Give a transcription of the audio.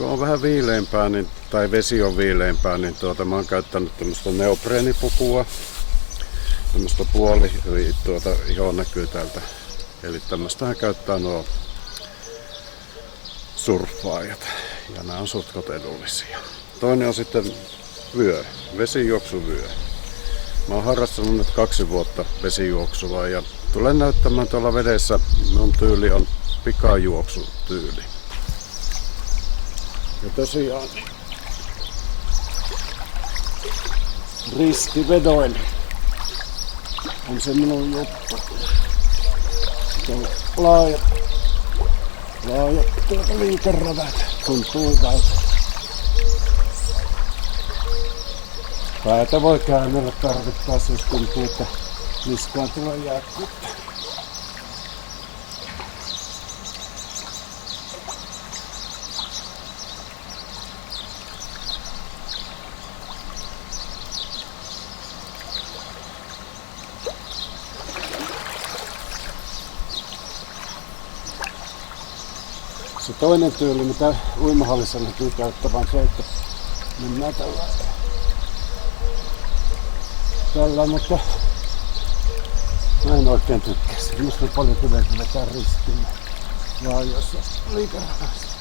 kun on vähän viileämpää, tai vesi on viileämpää, niin mä oon käyttänyt tämmöistä neopreenipukua. Tämmöistä iho näkyy täältä. Eli tämmöistähän käyttää nuo surffaajat. Ja nämä on sutkot edullisia. Toinen on sitten vyö, vesijuoksuvyö. Mä oon harrastanut nyt 2 vuotta vesijuoksua ja tulen näyttämään tuolla vedessä. Mun tyyli on pikajuoksutyyli. Ja tosiaan ristivedoin on se minun juttu. Laajat liikeravät tuntuu hyvältä. Päätä voi käännellä tarvittaessa, jos tuntuu, että niskaan tulee jääkkyyttä. Se toinen tyyli, mitä uimahallissa näkyy käyttävän, se, että mennään tällä, mutta mä en oikein tykkää. Minusta on paljon yleensä vetää ristiin laajoissa liikeradassa.